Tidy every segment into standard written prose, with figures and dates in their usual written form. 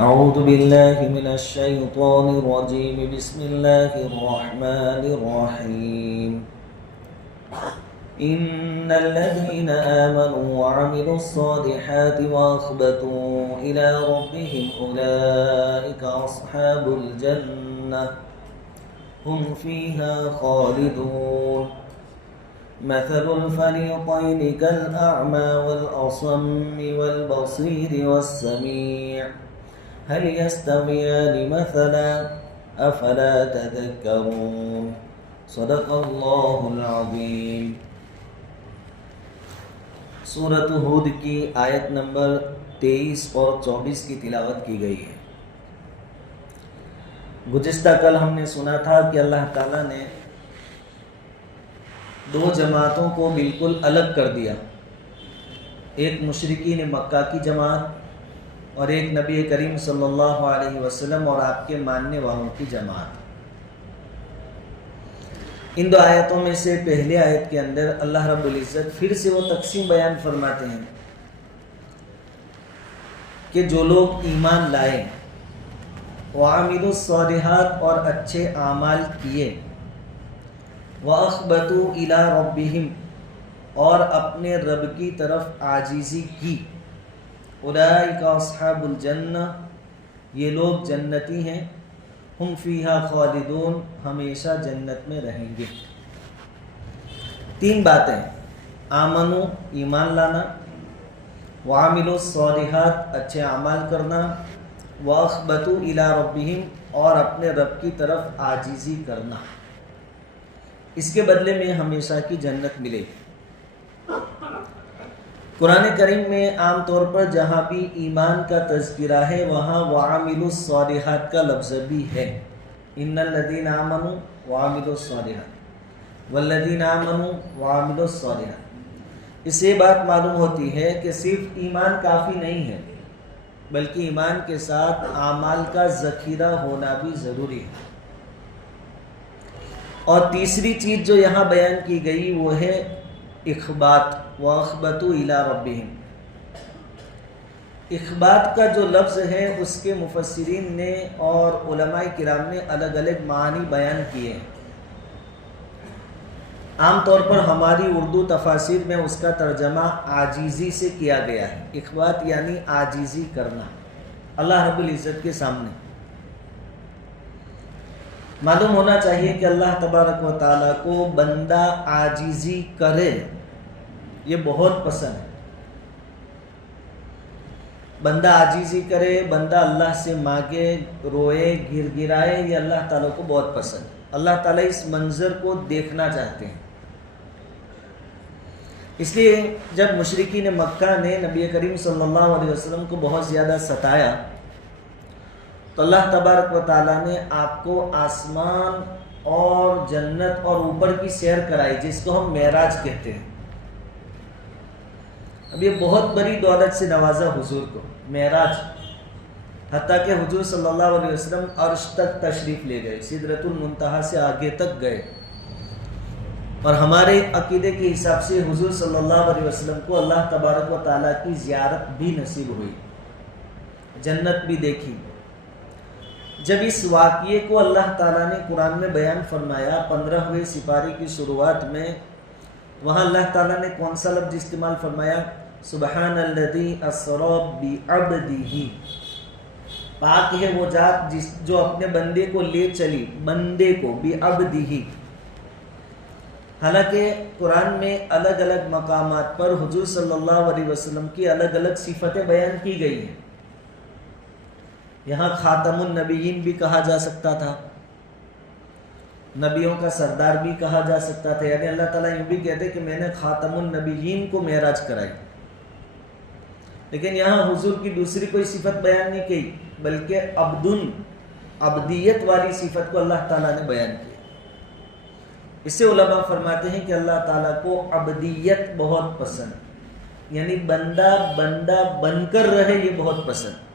أعوذ بالله من الشيطان الرجيم بسم الله الرحمن الرحيم إن الذين آمنوا وعملوا الصالحات وأخبتوا إلى ربهم أولئك أصحاب الجنة هم فيها خالدون مثل الفريقين كالأعمى والأصم والبصير والسميع هل يستويان مثلا أفلا تذكرون صدق الله العظيم. سورۃ ہود کی آیت نمبر 23 اور 24 کی تلاوت کی گئی ہے. گزشتہ کل ہم نے سنا تھا کہ اللہ تعالیٰ نے دو جماعتوں کو بالکل الگ کر دیا. ایک مشرکین مکہ کی جماعت اور ایک نبی کریم صلی اللہ علیہ وسلم اور آپ کے ماننے والوں کی جماعت. ان دو آیتوں میں سے پہلے آیت کے اندر اللہ رب العزت پھر سے وہ تقسیم بیان فرماتے ہیں کہ جو لوگ ایمان لائے، وعملوا الصالحات اور اچھے اعمال کیے، وَأَخْبَتُوا إِلَىٰ رَبِّهِمْ اور اپنے رب کی طرف عاجزی کی، اولئک اصحاب الجنہ یہ لوگ جنتی ہیں، ہم فیہا خالدون ہمیشہ جنت میں رہیں گے. تین باتیں: آمنو ایمان لانا، وعملوا الصالحات اچھے اعمال کرنا، واخبتوا الی ربہم اور اپنے رب کی طرف عاجزی کرنا. اس کے بدلے میں ہمیشہ کی جنت ملے گی. قرآن کریم میں عام طور پر جہاں بھی ایمان کا تذکرہ ہے وہاں وعملوا الصالحات کا لفظ بھی ہے. ان الذین آمنوا وعملوا الصالحات والذین آمنوا وعملوا الصالحات. اس سے بات معلوم ہوتی ہے کہ صرف ایمان کافی نہیں ہے، بلکہ ایمان کے ساتھ اعمال کا ذخیرہ ہونا بھی ضروری ہے. اور تیسری چیز جو یہاں بیان کی گئی وہ ہے اخبات، وَأَخْبَتُوا إِلَىٰ رَبِّهِمْ. اخبات کا جو لفظ ہے اس کے مفسرین نے اور علماء کرام نے الگ الگ معنی بیان کیے ہیں. عام طور پر ہماری اردو تفاسیر میں اس کا ترجمہ عاجزی سے کیا گیا ہے. اخبات یعنی عاجزی کرنا اللہ رب العزت کے سامنے. معلوم ہونا چاہیے کہ اللہ تبارک و تعالیٰ کو بندہ عاجزی کرے یہ بہت پسند ہے. بندہ عاجزی کرے، بندہ اللہ سے مانگے، روئے، گر گرائے، یہ اللہ تعالیٰ کو بہت پسند ہے. اللہ تعالیٰ اس منظر کو دیکھنا چاہتے ہیں. اس لیے جب مشرکین مکہ نے نبی کریم صلی اللہ علیہ وسلم کو بہت زیادہ ستایا تو اللہ تبارک و تعالیٰ نے آپ کو آسمان اور جنت اور اوپر کی سیر کرائی جس کو ہم معراج کہتے ہیں. اب یہ بہت بڑی دولت سے نوازا حضور کو معراج، حتیٰ کہ حضور صلی اللہ علیہ وسلم عرش تک تشریف لے گئے، سدرۃ المنتہا سے آگے تک گئے. اور ہمارے عقیدے کے حساب سے حضور صلی اللہ علیہ وسلم کو اللہ تبارک و تعالیٰ کی زیارت بھی نصیب ہوئی، جنت بھی دیکھی. جب اس واقعے کو اللہ تعالیٰ نے قرآن میں بیان فرمایا 15ویں سپارے کی شروعات میں، وہاں اللہ تعالیٰ نے کون سا لفظ استعمال فرمایا؟ سبحان الذی اسری بعبدہ. پاک ہے وہ ذات جو اپنے بندے کو لے چلی، بندے کو بعبدہ. حالانکہ قرآن میں الگ الگ مقامات پر حضور صلی اللہ علیہ وسلم کی الگ الگ صفتیں بیان کی گئی ہیں. یہاں خاتم النبیین بھی کہا جا سکتا تھا، نبیوں کا سردار بھی کہا جا سکتا تھا. یعنی اللہ تعالیٰ یوں بھی کہتے کہ میں نے خاتم النبیین کو معراج کرائی. لیکن یہاں حضور کی دوسری کوئی صفت بیان نہیں کی، بلکہ عبدیت والی صفت کو اللہ تعالیٰ نے بیان کی. اس سے علماء فرماتے ہیں کہ اللہ تعالیٰ کو عبدیت بہت پسند، یعنی بندہ بن کر رہے یہ بہت پسند.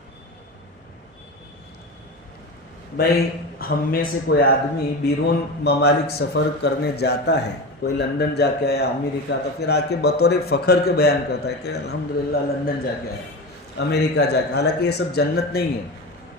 بھائی ہم میں سے کوئی آدمی بیرون ممالک سفر کرنے جاتا ہے، کوئی لندن جا کے آیا، امریکہ، تو پھر آ کے بطور فخر کے بیان کرتا ہے کہ الحمدللہ لندن جا کے آیا، امریکہ جا کے. حالانکہ یہ سب جنت نہیں ہے.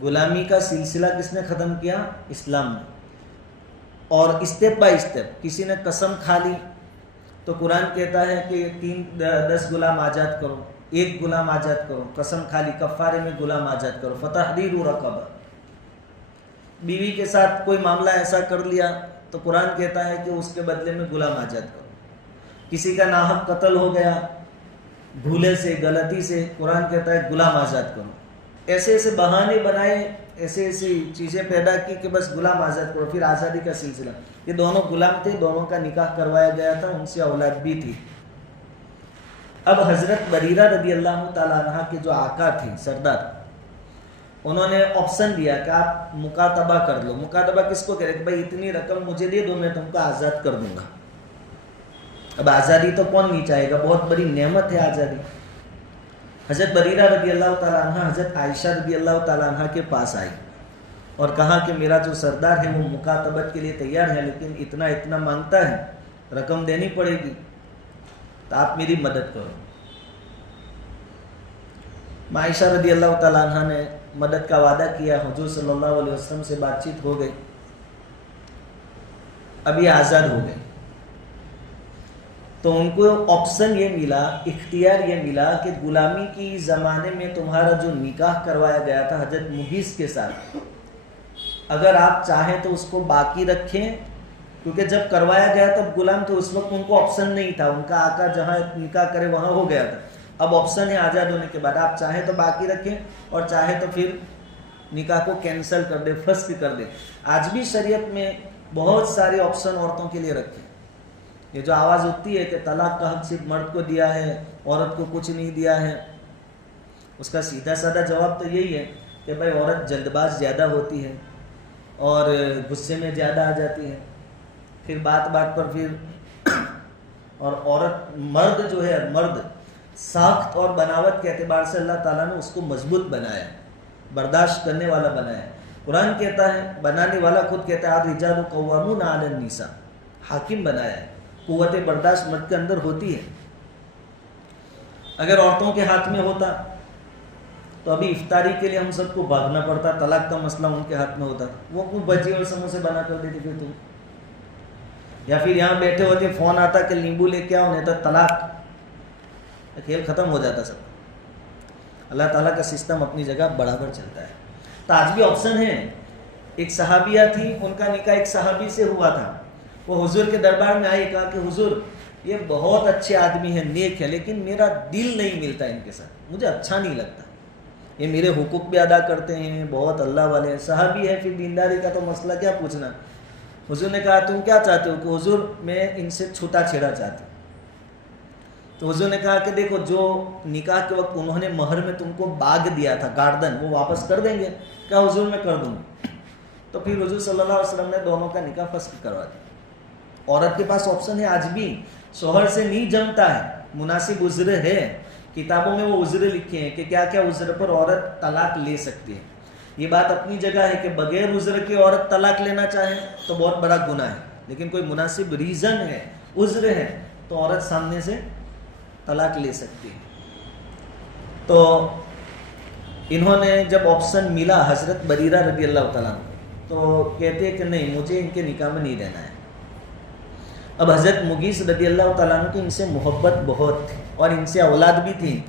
غلامی کا سلسلہ کس نے ختم کیا؟ اسلام نے. اور اسٹیپ بائی اسٹیپ کسی نے قسم کھا لی تو قرآن کہتا ہے کہ 10 غلام آزاد کرو، 1 غلام آزاد کرو. قسم کھا لی، کفارے میں غلام آزاد کرو. فتحریر رقبہ. بیوی کے ساتھ کوئی معاملہ ایسا کر لیا تو قرآن کہتا ہے کہ اس کے بدلے میں غلام آزاد کرو. کسی کا ناحق قتل ہو گیا بھولے سے، غلطی سے، قرآن کہتا ہے غلام آزاد کرو. ایسے ایسے بہانے بنائے، ایسے ایسی چیزیں پیدا کی کہ بس غلام آزاد کرو. پھر آزادی کا سلسلہ. یہ دونوں غلام تھے، دونوں کا نکاح کروایا گیا تھا، ان سے اولاد بھی تھی. اب حضرت بریرہ رضی اللہ تعالیٰ عنہ کے جو آقا تھے، سردار، انہوں نے آپشن دیا کہ آپ مکاتبہ کر لو. مکاتبہ کس کو کہہ رہے کہ بھائی اتنی رقم مجھے دے دو، میں تم کو آزاد کر دوں گا. اب آزادی تو کون نہیں چاہے گا، بہت بڑی نعمت ہے آزادی. حضرت بریرہ رضی اللہ تعالیٰ عنہ حضرت عائشہ رضی اللہ تعالیٰ عنہ کے پاس آئی اور کہا کہ میرا جو سردار ہے وہ مکاتبت کے لیے تیار ہے، لیکن اتنا اتنا مانگتا ہے، رقم دینی پڑے گی، تو آپ میری مدد کرو. عائشہ رضی اللہ تعالیٰ عنہ نے مدد کا وعدہ کیا. حضور صلی اللہ علیہ وسلم سے بات چیت ہو گئی. اب یہ آزاد ہو گئے تو ان کو آپشن یہ ملا، اختیار یہ ملا کہ غلامی کی زمانے میں تمہارا جو نکاح کروایا گیا تھا حضرت مغیث کے ساتھ، اگر آپ چاہیں تو اس کو باقی رکھیں، کیونکہ جب کروایا گیا تب غلام تو اس وقت ان کو آپشن نہیں تھا، ان کا آقا جہاں نکاح کرے وہاں ہو گیا تھا. اب آپشن ہے آزاد ہونے کے بعد، آپ چاہیں تو باقی رکھیں اور چاہے تو پھر نکاح کو کینسل کر دیں، فسخ کر دیں. آج بھی شریعت میں بہت سارے آپشن عورتوں کے لیے رکھے. یہ جو آواز اٹھتی ہے کہ طلاق کا حق صرف مرد کو دیا ہے، عورت کو کچھ نہیں دیا ہے، اس کا سیدھا سادہ جواب تو یہی ہے کہ بھائی عورت جلد باز زیادہ ہوتی ہے اور غصے میں زیادہ آ جاتی ہے، پھر بات بات پر پھر اور عورت، مرد جو ہے، مرد ساخت اور بناوٹ کے اعتبار سے اللہ تعالیٰ نے اس کو مضبوط بنایا، برداشت کرنے والا بنایا. قرآن کہتا ہے، بنانے والا خود کہتا ہے الرجال قوامون علی النساء، حاکم بنایا ہے. قوت برداشت مرد کے اندر ہوتی ہے. اگر عورتوں کے ہاتھ میں ہوتا تو ابھی افطاری کے لیے ہم سب کو بھاگنا پڑتا، طلاق کا مسئلہ ان کے ہاتھ میں ہوتا، وہ کوئی بجی اور سموسے بنا کر دیتے پھر تم، یا پھر یہاں بیٹھے ہوتے فون آتا کہ لیمبو لے کے آؤ، نہیں تو طلاق، کھیل ختم ہو جاتا سب. اللہ تعالیٰ کا سسٹم اپنی جگہ برابر چلتا ہے. تو آج بھی آپشن ہے. ایک صحابیہ تھی، ان کا نکاح ایک صحابی سے ہوا تھا. وہ حضور کے دربار میں آئی، کہا کہ حضور یہ بہت اچھے آدمی ہیں، نیک ہے، لیکن میرا دل نہیں ملتا ان کے ساتھ، مجھے اچھا نہیں لگتا. یہ میرے حقوق بھی ادا کرتے ہیں، بہت اللہ والے ہیں، صحابی ہے، پھر دینداری کا تو مسئلہ کیا پوچھنا. حضور نے کہا تم کیا چاہتے ہو؟ کہ حضور میں ان سے چھوٹا چھیڑا چاہتی ہوں. تو حضور نے کہا کہ دیکھو، جو نکاح کے وقت انہوں نے مہر میں تم کو باغ دیا تھا، گارڈن، وہ واپس کر دیں گے؟ کہا حضور میں کر دوں گا. تو پھر حضور صلی اللہ علیہ وسلم نے دونوں کا نکاح فسخ کروا دیا. عورت کے پاس آپشن ہے. آج بھی شوہر سے نہیں جمتا ہے، مناسب عذر ہے، کتابوں میں وہ عذر لکھے ہیں کہ کیا کیا عذر پر عورت طلاق لے سکتی ہے. یہ بات اپنی جگہ ہے کہ بغیر عذر کے عورت طلاق لینا چاہے تو بہت بڑا گناہ ہے، لیکن کوئی مناسب ریزن ہے، عذر ہے، تو عورت سامنے سے طلاق لے سکتی ہے. تو انہوں نے جب آپشن ملا حضرت بریرہ رضی اللہ تعالیٰ تو کہتے کہ نہیں، مجھے ان کے نکاح میں نہیں رہنا ہے. اب حضرت مغیث رضی اللہ تعالیٰ عنہ کی ان سے محبت بہت تھی اور ان سے اولاد بھی تھی،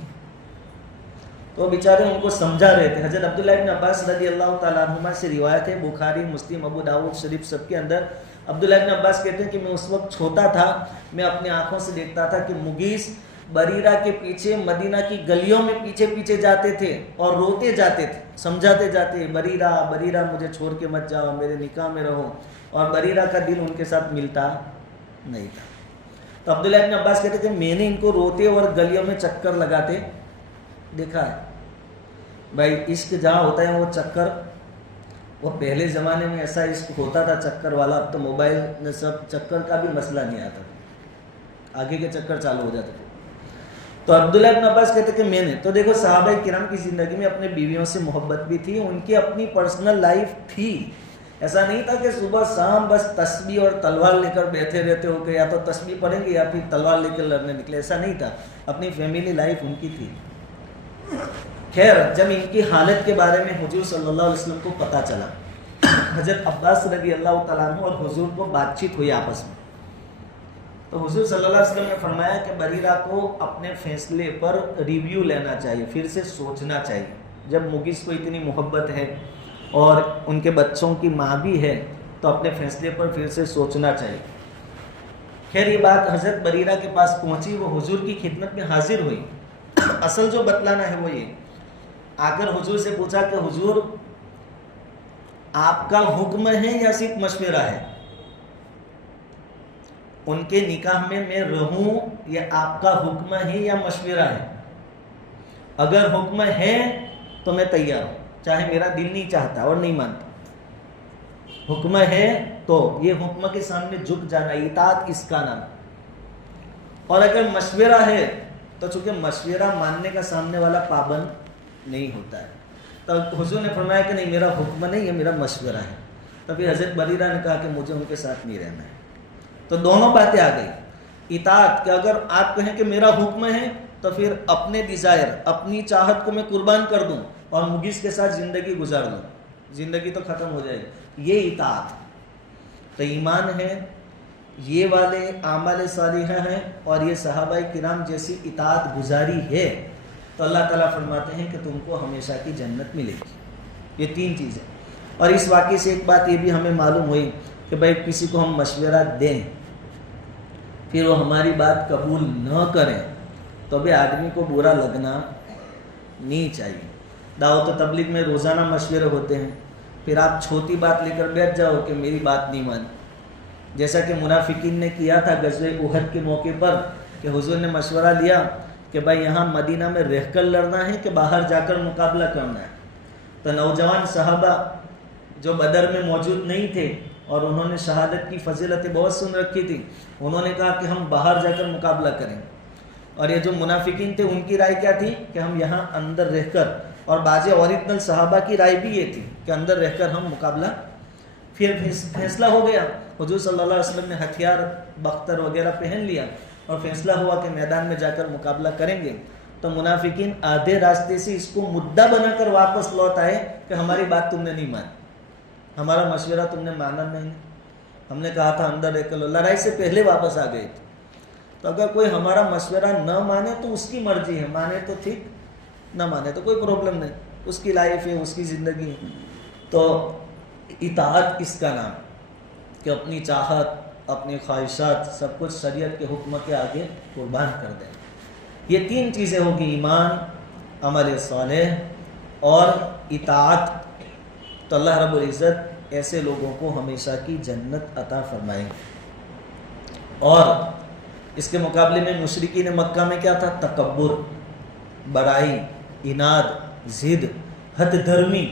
تو بیچارے ان کو سمجھا رہے تھے. حضرت عبداللہ ابن عباس رضی اللہ تعالیٰ عنہما سے روایت ہے، بخاری، مسلم، ابو داؤد شریف سب کے اندر. عبداللہ ابن عباس کہتے ہیں کہ میں اس وقت چھوٹا تھا، میں اپنی آنکھوں سے دیکھتا تھا کہ مغیث بریرہ کے پیچھے مدینہ کی گلیوں میں پیچھے پیچھے جاتے تھے اور روتے جاتے تھے، سمجھاتے جاتے، بریرہ بریرہ مجھے چھوڑ کے مت جاؤ، میرے نکاح میں رہو. اور بریرہ کا دل ان کے ساتھ ملتا نہیں تھا. تو عبداللہ ابن عباس کہتے کہ میں نے ان کو روتے اور گلیوں میں چکر لگاتے دیکھا ہے. بھائی عشق جہاں ہوتا ہے وہ چکر، وہ پہلے زمانے میں ایسا عشق ہوتا تھا چکر والا. اب تو موبائل میں سب چکر کا بھی مسئلہ نہیں آتا، آگے کے چکر چالو ہو جاتے تھے. تو عبداللہ ابن عباس کہتے کہ میں نے تو دیکھو، صحابہ کرام کی زندگی میں اپنے بیویوں سے محبت بھی تھی، ان کی اپنی پرسنل لائف تھی. ایسا نہیں تھا کہ صبح شام بس تسبیح اور تلوار لے کر بیٹھے رہتے ہو کہ یا تو تسبیح پڑھیں گے یا پھر تلوار لے کر لڑنے نکلے. ایسا نہیں تھا، اپنی فیملی لائف ان کی تھی. خیر جب ان کی حالت کے بارے میں حضور صلی اللہ علیہ وسلم کو پتہ چلا، حضرت عباس رضی اللہ تعالیٰ عنہ اور حضور کو بات چیت ہوئی آپس میں، تو حضور صلی اللہ علیہ وسلم نے فرمایا کہ بریرہ کو اپنے فیصلے پر ریویو لینا چاہیے، پھر سے سوچنا چاہیے۔ جب مغیث کو اتنی محبت ہے اور ان کے بچوں کی ماں بھی ہے تو اپنے فیصلے پر پھر سے سوچنا چاہیے۔ خیر یہ بات حضرت بریرہ کے پاس پہنچی، وہ حضور کی خدمت میں حاضر ہوئی۔ اصل جو بتلانا ہے وہ یہ، آ کر حضور سے پوچھا کہ حضور آپ کا حکم ہے یا صرف مشورہ ہے؟ ان کے نکاح میں رہوں یا آپ کا حکم ہے یا مشورہ ہے؟ اگر حکم ہے تو میں تیار ہوں، چاہے میرا دل نہیں چاہتا اور نہیں مانتا۔ حکم ہے تو یہ حکم کے سامنے جھک جانا، اطاعت اس کا نام۔ اور اگر مشورہ ہے تو چونکہ مشورہ ماننے کا سامنے والا پابند نہیں ہوتا ہے، تو حضور نے فرمایا کہ نہیں میرا حکم نہیں ہے، میرا مشورہ ہے۔ تبھی حضرت بریرہ نے کہا کہ مجھے ان کے ساتھ نہیں رہنا ہے۔ تو دونوں باتیں آ گئی، اطاعت کہ اگر آپ کہیں کہ میرا حکم ہے تو پھر اپنے ڈیزائر، اپنی چاہت کو میں قربان کر دوں اور مغیث کے ساتھ زندگی گزار دوں، زندگی تو ختم ہو جائے گی، یہ اطاعت۔ تو ایمان ہے، یہ والے اعمال صالحہ ہیں اور یہ صحابہ کرام جیسی اطاعت گزاری ہے، تو اللہ تعالیٰ فرماتے ہیں کہ تم کو ہمیشہ کی جنت ملے گی۔ یہ تین چیزیں۔ اور اس واقعے سے ایک بات یہ بھی ہمیں معلوم ہوئی کہ بھائی کسی کو ہم مشورہ دیں پھر وہ ہماری بات قبول نہ کریں تو بھی آدمی کو برا لگنا نہیں چاہیے۔ دعوت و تبلیغ میں روزانہ مشورے ہوتے ہیں، پھر آپ چھوٹی بات لے کر بیٹھ جاؤ کہ میری بات نہیں مانی، جیسا کہ منافقین نے کیا تھا غزوہ احد کے موقع پر، کہ حضور نے مشورہ لیا کہ بھائی یہاں مدینہ میں رہ کر لڑنا ہے کہ باہر جا کر مقابلہ کرنا ہے۔ تو نوجوان صحابہ جو بدر میں موجود نہیں تھے اور انہوں نے شہادت کی فضیلتیں بہت سن رکھی تھی، انہوں نے کہا کہ ہم باہر جا کر مقابلہ کریں۔ اور یہ جو منافقین تھے ان کی رائے کیا تھی کہ ہم یہاں اندر رہ کر، اور بعض اوریجنل صحابہ کی رائے بھی یہ تھی کہ اندر رہ کر ہم مقابلہ۔ پھر فیصلہ ہو گیا، حضور صلی اللہ علیہ وسلم نے ہتھیار بختر وغیرہ پہن لیا اور فیصلہ ہوا کہ میدان میں جا کر مقابلہ کریں گے۔ تو منافقین آدھے راستے سے اس کو مدعا بنا کر واپس لوٹ آئے کہ ہماری بات تم نے نہیں مانی، ہمارا مشورہ تم نے مانا نہیں، ہم نے کہا تھا اندر رہ کر لو، لڑائی سے پہلے واپس آ گئے تھے۔ تو اگر کوئی ہمارا مشورہ نہ مانے تو اس کی مرضی ہے، مانے تو ٹھیک، نہ مانے تو کوئی پرابلم نہیں، اس کی لائف ہے، اس کی زندگی ہے۔ تو اطاعت اس کا نام کہ اپنی چاہت، اپنی خواہشات سب کچھ شریعت کے حکم کے آگے قربان کر دیں۔ یہ تین چیزیں ہوگی، ایمان، عمل صالح اور اطاعت، تو اللہ رب العزت ایسے لوگوں کو ہمیشہ کی جنت عطا فرمائے۔ اور اس کے مقابلے میں مشرکین مکہ میں کیا تھا؟ تکبر، بڑائی، اناد، ضد، حد دھرمی،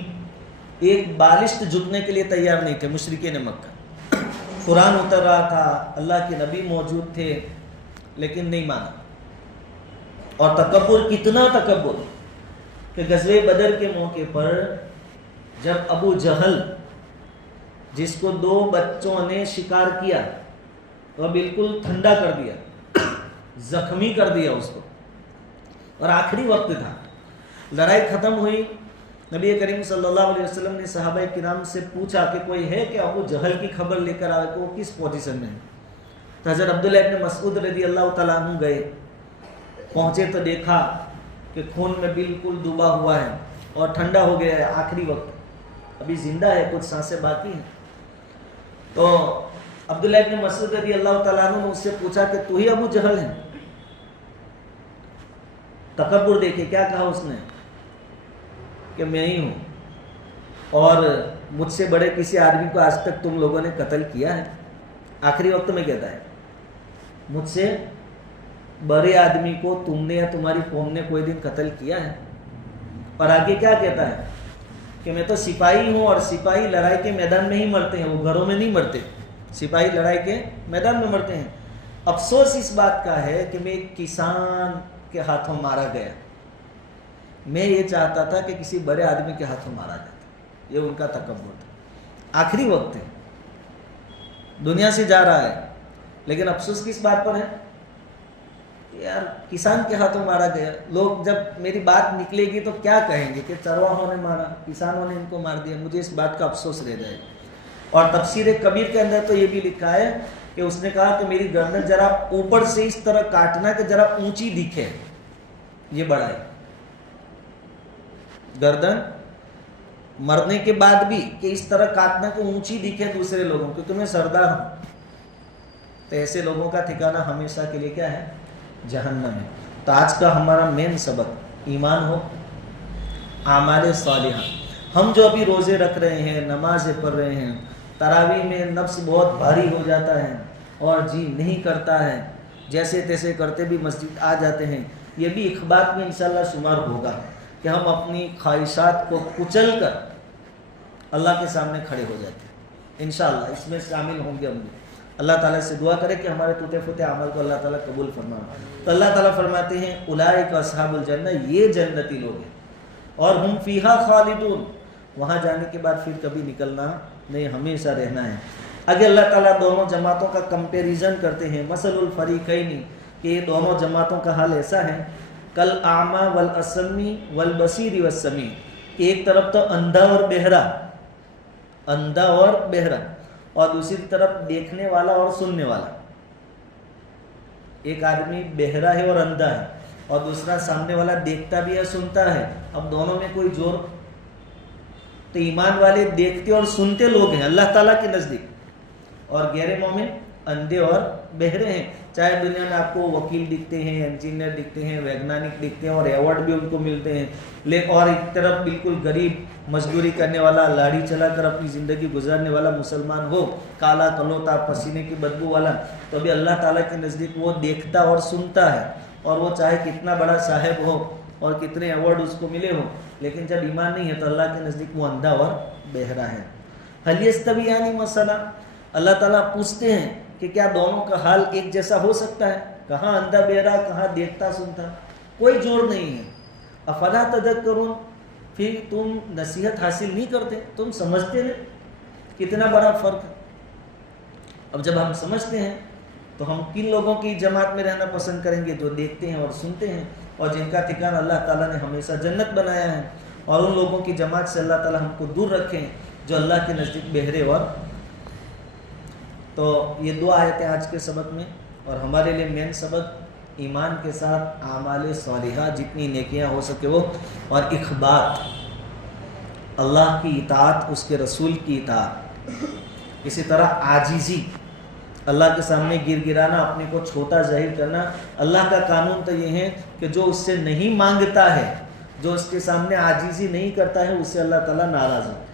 ایک بالشت جھکنے کے لیے تیار نہیں تھے مشرکین مکہ۔ قرآن اتر رہا تھا، اللہ کے نبی موجود تھے، لیکن نہیں مانا۔ اور تکبر، کتنا تکبر کہ غزوہ بدر کے موقع پر جب ابو جہل، جس کو 2 بچوں نے شکار کیا اور بالکل ٹھنڈا کر دیا، زخمی کر دیا اس کو، اور آخری وقت تھا، لڑائی ختم ہوئی، نبی کریم صلی اللہ علیہ وسلم نے صحابہ کرام سے پوچھا کہ کوئی ہے کہ ابو جہل کی خبر لے کر آئے کہ وہ کس پوزیشن میں ہے؟ تو حضرت عبداللہ ابن مسعود رضی اللہ تعالیٰ عنہ گئے، پہنچے تو دیکھا کہ خون میں بالکل ڈوبا ہوا ہے اور ٹھنڈا ہو گیا ہے، آخری وقت، ابھی زندہ ہے، کچھ سانسیں باقی ہیں۔ تو عبداللہ ابن مسعود رضی اللہ تعالیٰ عنہ نے اس سے پوچھا کہ تو ہی ابو جہل ہے؟ تکبر دیکھے کیا کہا اس نے کہ میں ہی ہوں، اور مجھ سے بڑے کسی آدمی کو آج تک تم لوگوں نے قتل کیا ہے؟ آخری وقت میں کہتا ہے مجھ سے بڑے آدمی کو تم نے یا تمہاری قوم نے کوئی دن قتل کیا ہے؟ اور آگے کیا کہتا ہے کہ میں تو سپاہی ہوں، اور سپاہی لڑائی کے میدان میں ہی مرتے ہیں، وہ گھروں میں نہیں مرتے، سپاہی لڑائی کے میدان میں مرتے ہیں۔ افسوس اس بات کا ہے کہ میں ایک کسان کے ہاتھوں مارا گیا، میں یہ چاہتا تھا کہ کسی بڑے آدمی کے ہاتھوں مارا جاتا۔ یہ ان کا تکبر تھا۔ آخری وقت ہے، دنیا سے جا رہا ہے، لیکن افسوس کس بات پر ہے یار کسان کے ہاتھوں مارا گیا. لوگ جب میری بات نکلے گی تو کیا کہیں گے کہ چرواہوں نے مارا, کسانوں نے ان کو مار دیا. مجھے اس بات کا افسوس رہ جائے. اور تفسیر کبیر کے اندر تو یہ بھی لکھا ہے کہ اس نے کہا کہ میری گردن ذرا اوپر سے اس طرح کاٹنا کہ ذرا اونچی دکھے. یہ بڑا ہے گردن مرنے کے بعد بھی کہ اس طرح کاٹنا کہ اونچی دکھے دوسرے لوگوں کو, تمہیں سردار ہوں. تو ایسے لوگوں کا ٹھکانہ ہمیشہ کے لیے کیا ہے؟ جہنم ہے. تو آج کا ہمارا مین سبق ایمان ہو, اعمال صالحہ. ہم جو ابھی روزے رکھ رہے ہیں, نمازیں پڑھ رہے ہیں, تراویح میں نفس بہت بھاری ہو جاتا ہے اور جی نہیں کرتا ہے, جیسے تیسے کرتے بھی مسجد آ جاتے ہیں, یہ بھی اخبات میں انشاءاللہ شمار ہوگا کہ ہم اپنی خواہشات کو کچل کر اللہ کے سامنے کھڑے ہو جاتے ہیں. انشاءاللہ اس میں شامل ہوں گے ہم بھی. اللہ تعالیٰ سے دعا کرے کہ ہمارے ٹوٹے پھوٹے عمل کو اللہ تعالیٰ قبول فرمائے. تو اللہ تعالیٰ فرماتے ہیں اولئک اصحاب الجنہ, یہ جنتی لوگ ہیں, اور ہم فیہا خالدون, وہاں جانے کے بعد پھر کبھی نکلنا نہیں, ہمیشہ رہنا ہے. اگر اللہ تعالیٰ دونوں جماعتوں کا کمپیریزن کرتے ہیں, مثل الفریقین, کہ یہ دونوں جماعتوں کا حال ایسا ہے, کل اعمیٰ والاصمی والبصیر والسمیع, کہ ایک طرف تو اندھا اور بہرا, اندھا اور بہرا, اور دوسری طرف دیکھنے والا اور سننے والا. ایک آدمی بہرا ہے اور اندھا ہے, اور دوسرا سامنے والا دیکھتا بھی ہے سنتا ہے. اب دونوں میں کوئی زور. تو ایمان والے دیکھتے اور سنتے لوگ ہیں اللہ تعالیٰ کے نزدیک, اور غیر مومن اندھے اور بہرے ہیں. چاہے دنیا میں آپ کو وکیل دکھتے ہیں, انجینئر دکھتے ہیں, ویگنانک دکھتے ہیں, اور ایوارڈ بھی ان کو ملتے ہیں, لیکن اور ایک طرف بالکل غریب مزدوری کرنے والا, لاڑھی چلا کر اپنی زندگی گزارنے والا مسلمان ہو, کالا کلوتا پسینے کی بدبو والا, تو ابھی اللہ تعالیٰ کے نزدیک وہ دیکھتا اور سنتا ہے. اور وہ چاہے کتنا بڑا صاحب ہو اور کتنے ایوارڈ اس کو ملے ہو, لیکن جب ایمان نہیں ہے تو اللہ کے نزدیک وہ اندھا اور بہرا ہے. حل یستویان مثلا, اللہ تعالیٰ پوچھتے ہیں کہ کیا دونوں کا حال ایک جیسا ہو سکتا ہے؟ کہاں اندھا بہرا, کہاں دیکھتا سنتا, کوئی جوڑ نہیں ہے. افلا تذکرون, پھر تم نصیحت حاصل نہیں کرتے, تم سمجھتے نہیں کتنا بڑا فرق ہے. اب جب ہم سمجھتے ہیں تو ہم کن لوگوں کی جماعت میں رہنا پسند کریں گے؟ جو دیکھتے ہیں اور سنتے ہیں, اور جن کا ٹھکانہ اللہ تعالیٰ نے ہمیشہ جنت بنایا ہے. اور ان لوگوں کی جماعت سے اللہ تعالیٰ ہم کو دور رکھیں جو اللہ کے نزدیک بہرے. اور تو یہ دو آیتیں آج کے سبق میں, اور ہمارے لیے مین سبق ایمان کے ساتھ اعمال صالحہ جتنی نیکیاں ہو سکے وہ, اور اخبات, اللہ کی اطاعت, اس کے رسول کی اطاعت. اسی طرح عاجزی, اللہ کے سامنے گر گرانا, اپنے کو چھوٹا ظاہر کرنا. اللہ کا قانون تو یہ ہے کہ جو اس سے نہیں مانگتا ہے, جو اس کے سامنے عاجزی نہیں کرتا ہے, اس سے اللہ تعالیٰ ناراض ہوتا ہے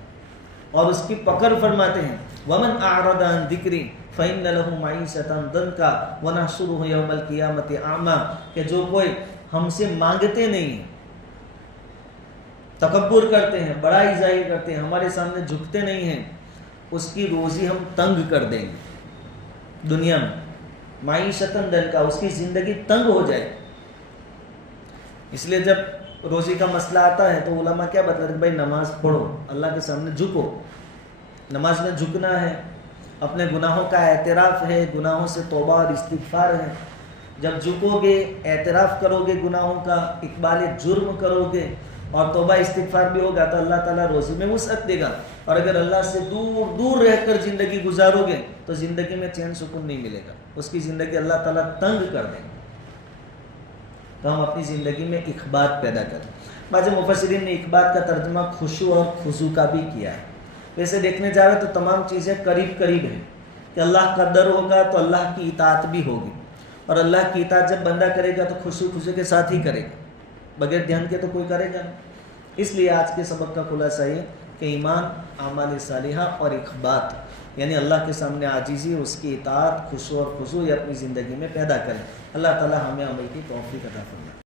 اور اس کی پکڑ فرماتے ہیں. وَمَنْ أَعْرَضَ عَنْ ذِكْرِي فَإِنَّ لَهُ مَعِيشَةً ضَنْكًا وَنَحْشُرُهُ يَوْمَ الْقِيَامَةِ أَعْمَىٰ, کہ جو کوئی ہم سے مانگتے نہیں ہیں, تکبر کرتے ہیں, بڑائی ظاہر کرتے ہیں, ہمارے سامنے جھکتے نہیں ہیں, اس کی روزی ہم تنگ کر دیں گے دنیا میں. معیشتاً ضنکا, اس کی زندگی تنگ ہو جائے. اس لیے جب روزی کا مسئلہ آتا ہے تو علماء کیا بتاتے ہیں؟ بھائی نماز پڑھو, اللہ کے سامنے جھکو. نماز میں جھکنا ہے, اپنے گناہوں کا اعتراف ہے, گناہوں سے توبہ اور استغفار ہے. جب جھکو گے, اعتراف کرو گے گناہوں کا, اقبال جرم کرو گے, اور توبہ استغفار بھی ہوگا, تو اللہ تعالیٰ روزی میں وسعت دے گا. اور اگر اللہ سے دور دور رہ کر زندگی گزارو گے تو زندگی میں چین سکون نہیں ملے گا, اس کی زندگی اللہ تعالیٰ تنگ کر دیں گے. تو ہم اپنی زندگی میں اخبات پیدا کریں. بعض مفسرین نے اخبات کا ترجمہ خشوع اور خضوع کا بھی کیا ہے. ویسے دیکھنے جاوے تو تمام چیزیں قریب قریب ہیں, کہ اللہ کا ڈر ہوگا تو اللہ کی اطاعت بھی ہوگی, اور اللہ کی اطاعت جب بندہ کرے گا تو خشوع خضوع کے ساتھ ہی کرے گا, بغیر دھیان کے تو کوئی کرے گا نہیں. اس لیے آج کے سبق کا خلاصہ یہ کہ ایمان, اعمال صالحہ اور اخبات, یعنی اللہ کے سامنے عاجزی, اس کی اطاعت, خشوع اور خضوع یہ اپنی زندگی میں پیدا کریں. اللہ تعالی ہمیں عمل کی توفیق عطا فرمائے.